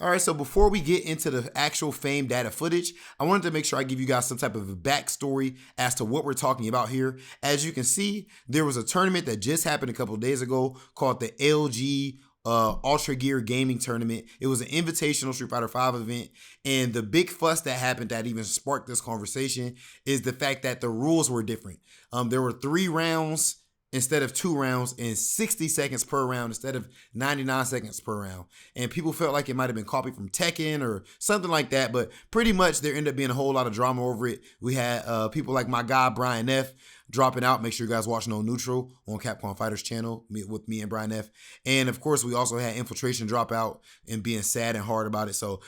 All right, so before we get into the actual fame data footage, I wanted to make sure I give you guys some type of a backstory as to what we're talking about here. As you can see, there was a tournament that just happened a couple of days ago called the LG Ultra Gear Gaming Tournament. It was an invitational Street Fighter V event, and the big fuss that happened that even sparked this conversation is the fact that the rules were different. There were 3 rounds instead of 2 rounds and 60 seconds per round instead of 99 seconds per round. And people felt like it might have been copied from Tekken or something like that, but pretty much there ended up being a whole lot of drama over it. We had people like my guy Brian F dropping out. Make sure you guys watch No Neutral on Capcom Fighters channel with me and Brian F. And of course, we also had Infiltration drop out and being sad and hard about it. So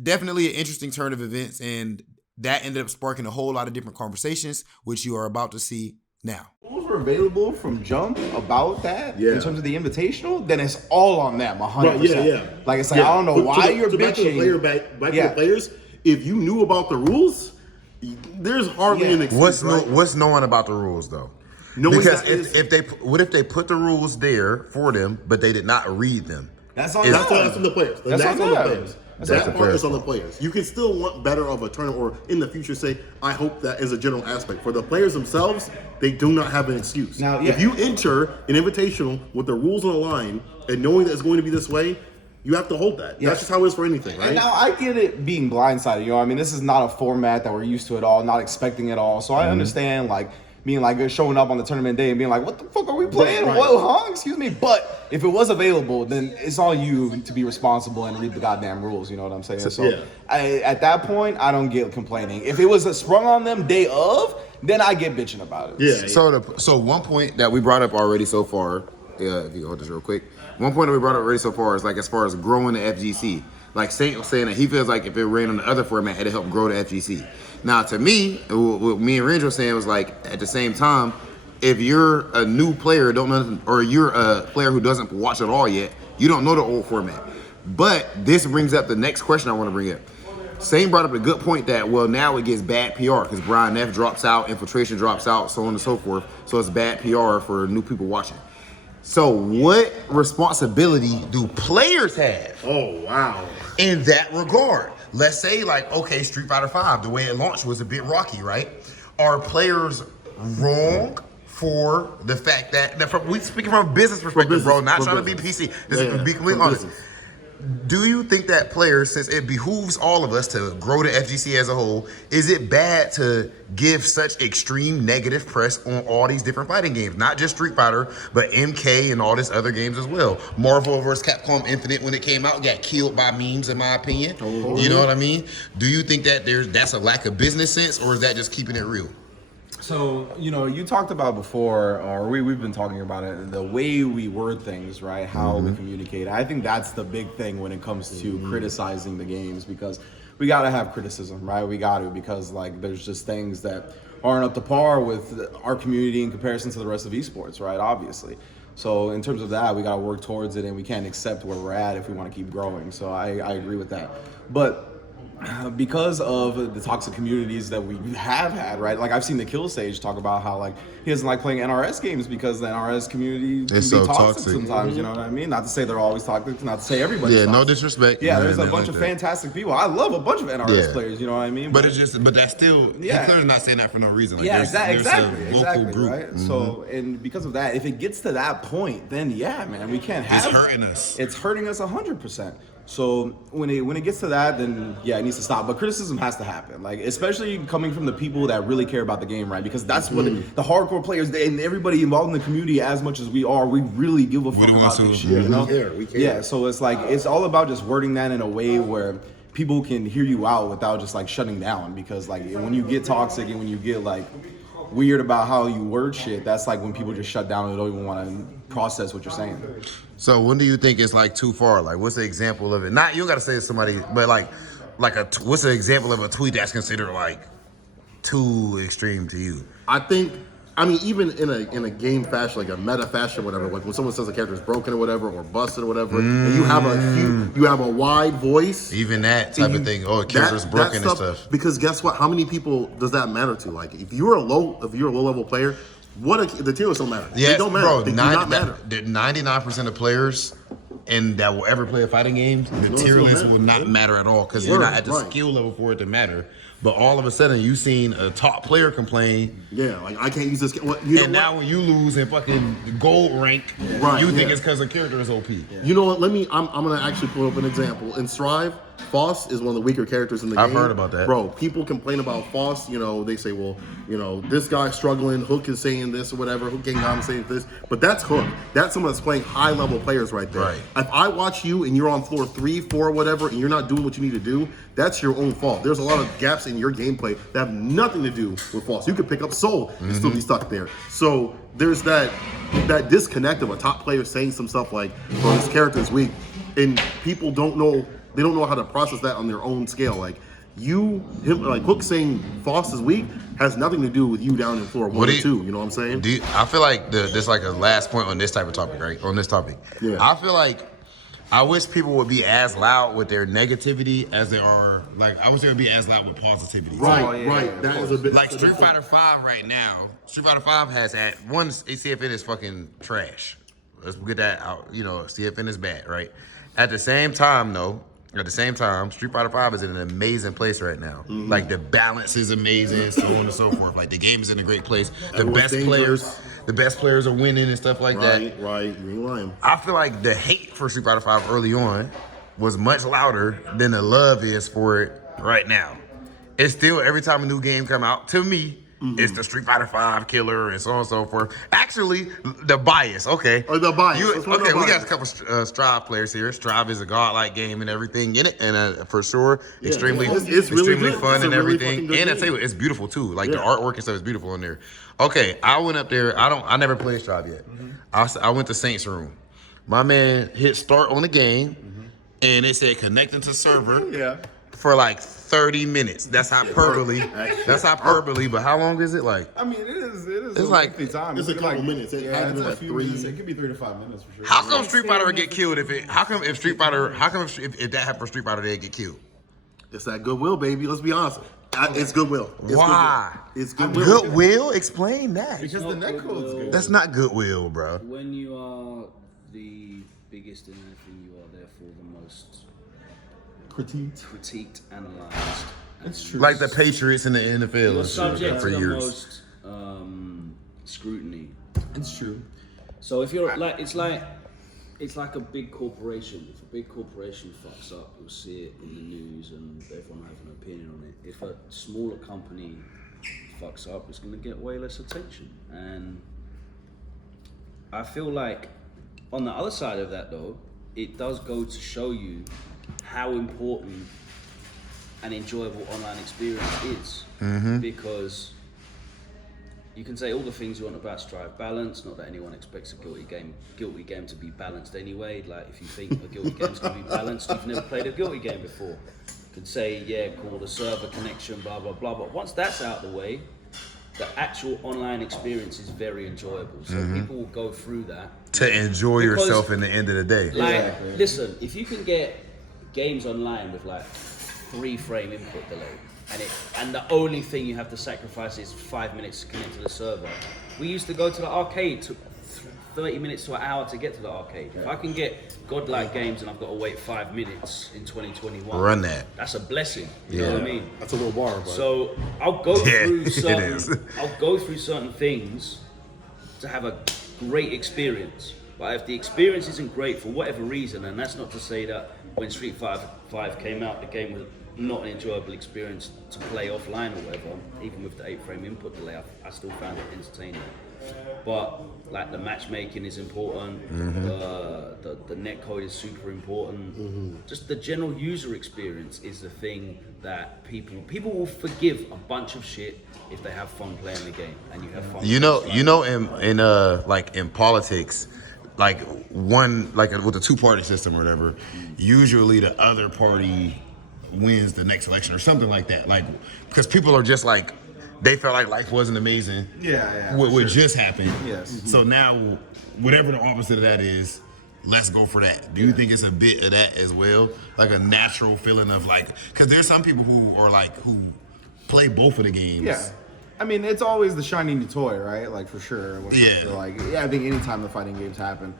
definitely an interesting turn of events, and that ended up sparking a whole lot of different conversations, which you are about to see now. Rules were available from jump about that in terms of the invitational, then it's all on them 100%. Right, yeah. Like it's like I don't know why you're bitching. Back to the players. If you knew about the rules, there's hardly an excuse. What's knowing about the rules though? Because if they put the rules there for them, but they did not read them? That's on the players. That's on the players. That part is on the players. You can still want better of a tournament, or in the future say, I hope that is a general aspect. For the players themselves, they do not have an excuse. Now, if you enter an invitational with the rules on the line and knowing that it's going to be this way, you have to hold that. That's just how it is for anything, right? And now I get it being blindsided. You know, I mean, this is not a format that we're used to at all, not expecting it all. So I understand, like, being like showing up on the tournament day and being like, what the fuck are we playing? Right. What, huh? Excuse me. But if it was available, then it's on you to be responsible and read the goddamn rules. You know what I'm saying? So at that point, I don't get complaining. If it was sprung on them day of, then I get bitching about it. Yeah. So one point that we brought up already so far, if you hold this real quick, one point that we brought up already so far is like as far as growing the FGC. Like saying that he feels like if it ran on the other format, it'd help grow the FGC. Now, to me, what me and Range were saying was like, at the same time, if you're a new player, or you're a player who doesn't watch at all yet, you don't know the old format. But this brings up the next question I want to bring up. Same brought up a good point that, well, now it gets bad PR because Brian F drops out, Infiltration drops out, so on and so forth. So it's bad PR for new people watching. So what responsibility do players have? Oh, wow. In that regard? Let's say, like, okay, Street Fighter V, the way it launched was a bit rocky, right? Are players wrong for the fact that we speaking from a business perspective, bro, not trying to be PC. This is to be completely honest. Do you think that players, since it behooves all of us to grow the FGC as a whole, is it bad to give such extreme negative press on all these different fighting games? Not just Street Fighter, but MK and all these other games as well. Marvel vs. Capcom Infinite, when it came out, got killed by memes, in my opinion. You know what I mean? Do you think that that's a lack of business sense, or is that just keeping it real? So, you know, you talked about before, or we've been talking about it, the way we word things, right? How we communicate. I think that's the big thing when it comes to criticizing the games, because we got to have criticism, right? We got to, because like there's just things that aren't up to par with our community in comparison to the rest of esports, right? Obviously. So in terms of that, we got to work towards it, and we can't accept where we're at if we want to keep growing. So I agree with that. But because of the toxic communities that we have had, right? Like I've seen the Kill Sage talk about how like he doesn't like playing NRS games because the NRS community can be toxic sometimes. You know what I mean? Not to say they're always toxic, not to say everybody's toxic. No disrespect. Yeah, there's a bunch of fantastic people. I love a bunch of NRS players. You know what I mean? But that's still clearly not saying that for no reason. Like, exactly, group. Right? So, and because of that, if it gets to that point, then man, we can't have. It's hurting us. It's hurting us 100%. So when it gets to that, then it needs to stop. But criticism has to happen, like especially coming from the people that really care about the game, right? Because that's what the hardcore players and everybody involved in the community, as much as we really give a fuck about this shit. You know? We care. Yeah. So it's like it's all about just wording that in a way where people can hear you out without just like shutting down. Because like when you get toxic and when you get like weird about how you word shit, that's like when people just shut down and don't even want to process what you're saying. So when do you think it's like too far? Like what's the example of it? Not, you don't gotta say to somebody, but what's the example of a tweet that's considered like too extreme to you? I mean, even in a game fashion, like a meta fashion, or whatever, like when someone says a character is broken or whatever, or busted or whatever, and you have a wide voice, even that type of thing. Oh, a character's broken and stuff. Because guess what? How many people does that matter to? Like, if you're a low level player, the tier lists don't matter. Yes, they don't matter. Bro, they do not matter. 99% of players and that will ever play a fighting game, the tier list will not matter at all because you're not at the skill level for it to matter. But all of a sudden, you seen a top player complain. Yeah, like I can't use this. Now when you lose in fucking gold rank, you think it's because the character is OP. You know what? I'm gonna actually pull up an example. In Strive, Foss is one of the weaker characters in the game. I've heard about that. Bro, people complain about Foss. You know, they say, well, you know, this guy's struggling. Hook is saying this or whatever. Hook Gangnam is saying this. But that's Hook. That's someone that's playing high-level players right there. Right. If I watch you and you're on floor 3, 4, whatever, and you're not doing what you need to do, that's your own fault. There's a lot of gaps in your gameplay that have nothing to do with Foss. You could pick up Soul and still be stuck there. So there's that disconnect of a top player saying some stuff like, well, this character is weak. And people don't know, they don't know how to process that on their own scale. Like Hook saying Foss is weak has nothing to do with you down in floor 1 or 2. You know what I'm saying? I feel like there's like a last point on this type of topic, right? On this topic. Yeah. I feel like I wish people would be as loud with their negativity as they are. Like I wish they would be as loud with positivity. Right. That is a bit like Street Fighter 5 right now. Street Fighter 5 has had one CFN is fucking trash. Let's get that out. You know, CFN is bad, right? At the same time, Street Fighter 5 is in an amazing place right now. Like the balance is amazing, so on and so forth. Like the game is in a great place. The best players are winning and stuff like that. Right. You ain't lying. I feel like the hate for Street Fighter 5 early on was much louder than the love is for it right now. It's still every time a new game come out, to me, it's the Street Fighter 5 killer and so on and so forth. Actually, the bias, okay. Or the bias. We got a couple Strive players here. Strive is a godlike game and everything in it, and for sure, extremely really fun and really everything. And I tell you, it's beautiful too. Like the artwork and stuff is beautiful in there. Okay, I went up there. I never played Strive yet. I went to Saints Room. My man hit start on the game, and it said connecting to server. For like 30 minutes. That's hyperbole. But how long is it? Like, I mean, it is. It's like time. It's a couple minutes. It it's like a few minutes. It could be 3 to 5 minutes for sure. how come Street Fighter would get killed if that happened for Street Fighter, they'd get killed? It's that goodwill, baby. Let's be honest. It's goodwill. Why? It's goodwill. Goodwill? Explain that. Because the netcode's good. That's not goodwill, bro. When you are the biggest in anything, you are therefore the most critiqued, analysed. It's true. Like the Patriots and the NFL You're and subject shit for to the years. most scrutiny. It's true. So if you're like, it's like a big corporation. If a big corporation fucks up, you'll see it in the news and everyone will have an opinion on it. If a smaller company fucks up, it's going to get way less attention. And I feel like on the other side of that though, it does go to show you how important an enjoyable online experience is. Because you can say all the things you want about Strive balance, not that anyone expects a guilty game to be balanced anyway. Like if you think a guilty game's gonna be balanced, you've never played a guilty game before. You could say, yeah, cool, the server connection, blah, blah, blah. But once that's out of the way, the actual online experience is very enjoyable. So people will go through that. To enjoy yourself in the end of the day. Like, listen, if you can get games online with like 3-frame input delay, and the only thing you have to sacrifice is 5 minutes to connect to the server. We used to go to the arcade, took 30 minutes to an hour to get to the arcade. If I can get godlike games and I've got to wait 5 minutes in 2021, run that. That's a blessing. You know what I mean? That's a little bar, but So I'll go through certain things to have a great experience. But if the experience isn't great for whatever reason, and that's not to say that when Street Fighter 5 came out, the game was not an enjoyable experience to play offline or whatever, even with the 8-frame input delay, I still found it entertaining. But like the matchmaking is important, the netcode is super important. Just the general user experience is the thing that people will forgive a bunch of shit if they have fun playing the game and you have fun. In politics, like with the two-party system or whatever, usually the other party wins the next election or something like that. Like, because people are just like, they felt like life wasn't amazing. What just happened. Yes. So now, whatever the opposite of that is, let's go for that. Do you think it's a bit of that as well? Like a natural feeling of like, because there's some people who are like, who play both of the games. Yeah. I mean, it's always the shiny new toy, right? Like, for sure. I think anytime the fighting games happen,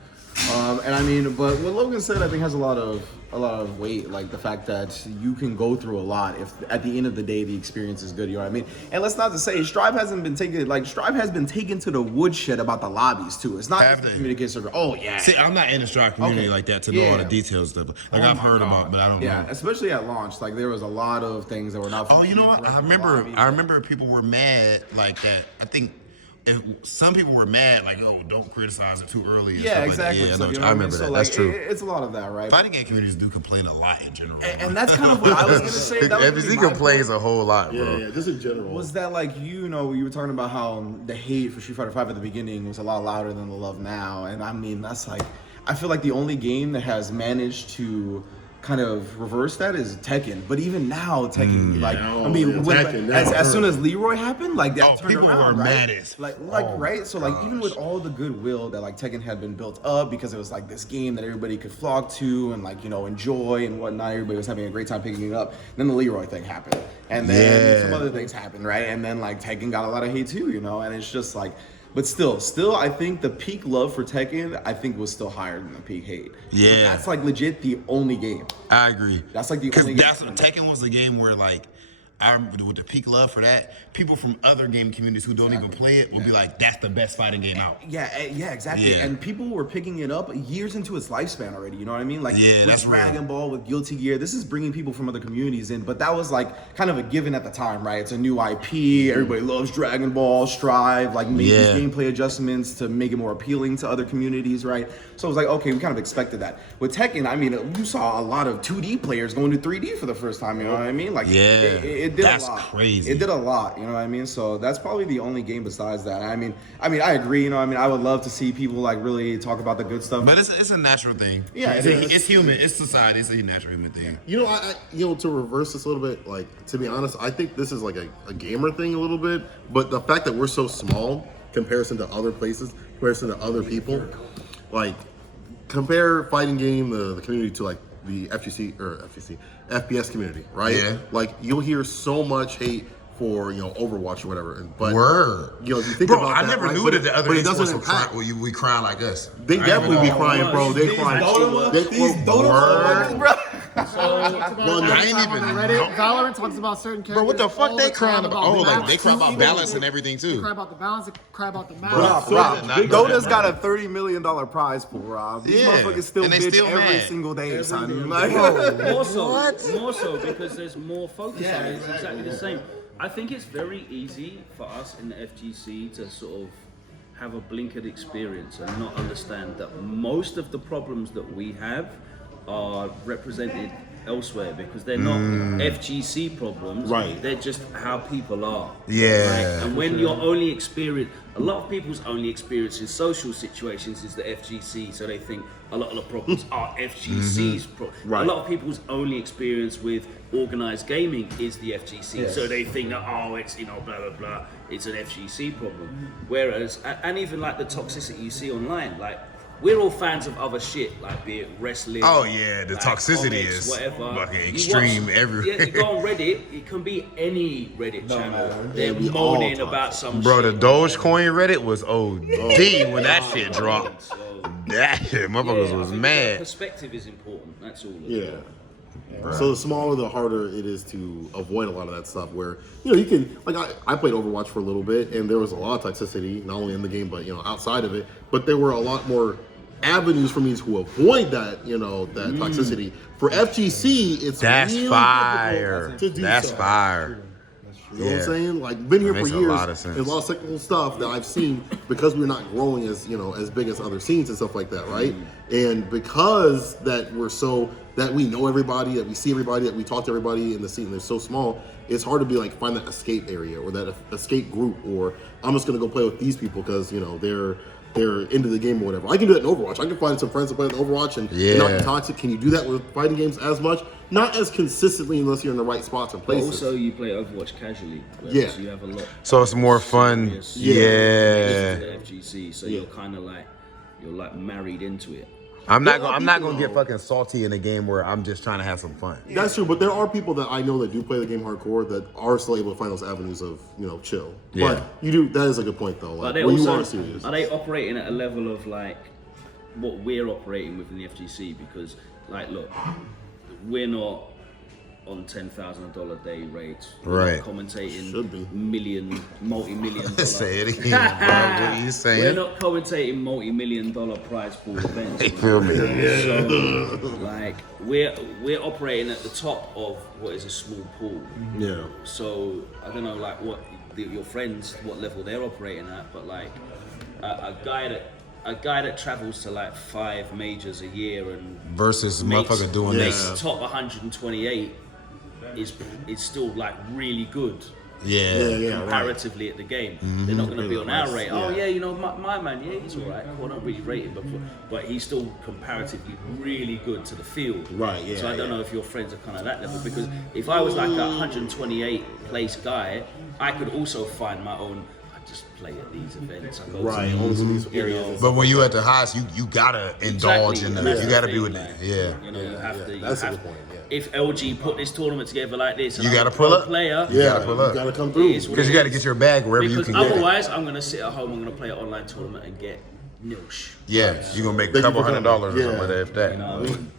And I mean, but what Logan said, I think has a lot of weight. Like the fact that you can go through a lot if at the end of the day the experience is good. You know what I mean? And let's not to say Strive has been taken to the woodshed about the lobbies too. It's not just the communication server. Oh yeah. See, I'm not in the Strive community like that to know all the details stuff. Like I've heard about, but I don't know. Yeah, especially at launch, like there was a lot of things that were not. Oh, you know what? I remember people were mad like that. I think. And some people were mad, like, "Oh, don't criticize it too early." Yeah, exactly. Like so, I remember that. So, that's true. It's a lot of that, right? Fighting game communities do complain a lot in general. And that's kind of what I was gonna say. FGC complains a whole lot, bro. Yeah, just in general. Was that like you were talking about how the hate for Street Fighter V at the beginning was a lot louder than the love now, and I mean that's like I feel like the only game that has managed to kind of reverse that is Tekken, but even now Tekken, as soon as Leroy happened, like that turned people around, were right? mad as right? So like even with all the goodwill that like Tekken had been built up because it was like this game that everybody could flock to and like enjoy and whatnot, everybody was having a great time picking it up. Then the Leroy thing happened, and then some other things happened, right? And then like Tekken got a lot of hate too, and it's just like. But still, I think the peak love for Tekken, I think, was still higher than the peak hate. Yeah. But that's like legit the only game. I agree. That's like the only game. Tekken was the game where like, I remember with the peak love for that, people from other game communities who don't even play it would be like, that's the best fighting game out. Yeah, exactly. Yeah. And people were picking it up years into its lifespan already, you know what I mean? Like with that's Dragon Ball, with Guilty Gear, this is bringing people from other communities in, but that was like kind of a given at the time, right? It's a new IP, everybody loves Dragon Ball, Strive, like made these gameplay adjustments to make it more appealing to other communities, right? So it was like, okay, we kind of expected that. With Tekken, I mean, you saw a lot of 2D players going to 3D for the first time, you know what I mean? Like, it did that's a lot. Crazy. It did a lot, you know what I mean? So that's probably the only game besides that. I mean, I agree, I would love to see people like really talk about the good stuff. But it's a natural thing. Yeah, it's human. It's society. It's a natural human thing. To reverse this a little bit, like to be honest, I think this is like a gamer thing a little bit. But the fact that we're so small comparison to other places, comparison to other people, like compare fighting game the community to like the FPS community, right? Yeah. Like you'll hear so much hate for Overwatch or whatever, but if you think about that, I never knew that the other esports were crying. We crying like us. They definitely be crying, bro. They crying. These Dota bro. I ain't even Reddit. Valorant talks about certain characters. Bro, what the fuck they crying about? Oh, like they cry about balance and everything too. They cry about the balance. They cry about the map. Rob, Dota's got a $30 million prize pool, Rob. These motherfuckers still bitch every single day, son. Like, more so because there's more focus on it. It's exactly the same. I think it's very easy for us in the FGC to sort of have a blinkered experience and not understand that most of the problems that we have are represented elsewhere because they're not FGC problems. Right. They're just how people are. Yeah. Right? And when your only experience, a lot of people's only experience in social situations is the FGC, so they think a lot of the problems are FGC's problems. Right. A lot of people's only experience with organized gaming is the FGC, so they think that it's blah blah blah, it's an FGC problem. Whereas, and even like the toxicity you see online, like. We're all fans of other shit, like be it wrestling. Oh yeah, the like toxicity comics, is whatever. fucking extreme everywhere. Yeah, you go on Reddit, it can be any Reddit channel. They're moaning about some Bro, shit. the Dogecoin Reddit was OD when that shit dropped. That shit, motherfuckers was mad. Perspective is important. That's all. Yeah. So the smaller, the harder it is to avoid a lot of that stuff. Where you can I played Overwatch for a little bit, and there was a lot of toxicity, not only in the game but outside of it. But there were a lot more avenues for me to avoid that that toxicity. For FGC, it's really fire. difficult to do That's so. fire. You know what I'm saying? Like, been here for makes a years. lot of sense. There's a lot of cyclical stuff that I've seen because we're not growing as as big as other scenes and stuff like that, right? And because that we know everybody, that we see everybody, that we talk to everybody in the scene, they're so small. It's hard to be like find that escape area or that escape group, or I'm just gonna go play with these people because they're into the game or whatever. I can do that in Overwatch. I can find some friends to play in Overwatch and not be toxic. Can you do that with fighting games as much? Not as consistently unless you're in the right spots and places. Also, you play Overwatch casually. So you have a lot. So it's more fun. The FGC, so you're kind of like married into it. I'm not gonna get fucking salty in a game where I'm just trying to have some fun. That's true, but there are people that I know that do play the game hardcore that are still able to find those avenues of chill. Yeah. But you do. That is a good point though. Like, But they when also you are serious. are they operating at a level of like what we're operating with in the FGC, because like, look, we're not on $10,000 day rates. Right. Commentating multi-million dollar. Say it again, bro. What are you saying? We're not commentating multi-million dollar prize pool events. You feel me? So, like, we're operating at the top of what is a small pool. Yeah. So I don't know, like, what your friends, what level they're operating at, but like a guy that travels to like 5 majors a year and versus motherfucker doing makes this. top 128 is still like really good. Comparatively at the game, they're not going to be on our rate. Oh yeah, you know my man, yeah, he's all right. Cool, I don't really rate him, but he's still comparatively really good to the field. Right. Yeah. So I don't know if your friends are kind of that level, because if I was like a 128 place guy, I could also find my own. I just play at these events. I go to these areas. But when you at the highest, you gotta indulge in that. You gotta be with like, it. Yeah. You know, you have to. That's a good point. Yeah. If LG put this tournament together like this, and You I'm gotta a pull pro up. player, You gotta pull up. You gotta come through. Because you gotta get your bag wherever you because can get it. otherwise, I'm gonna sit at home. I'm gonna play an online tournament and get nilch. Yeah, you're gonna make a couple $100 or something like that, if that. You know what I mean?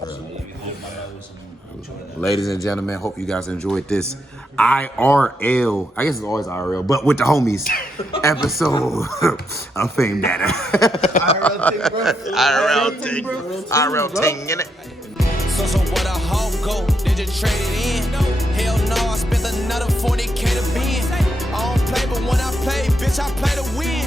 So let me hold my nose and enjoy that. Ladies and gentlemen, hope you guys enjoyed this IRL, I guess it's always IRL, but with the homies episode of Fame Data. IRL ting in it. So what a hoe go, they just traded in. Hell no, I spent another 40K to win. I don't play, but when I play, bitch, I play to win.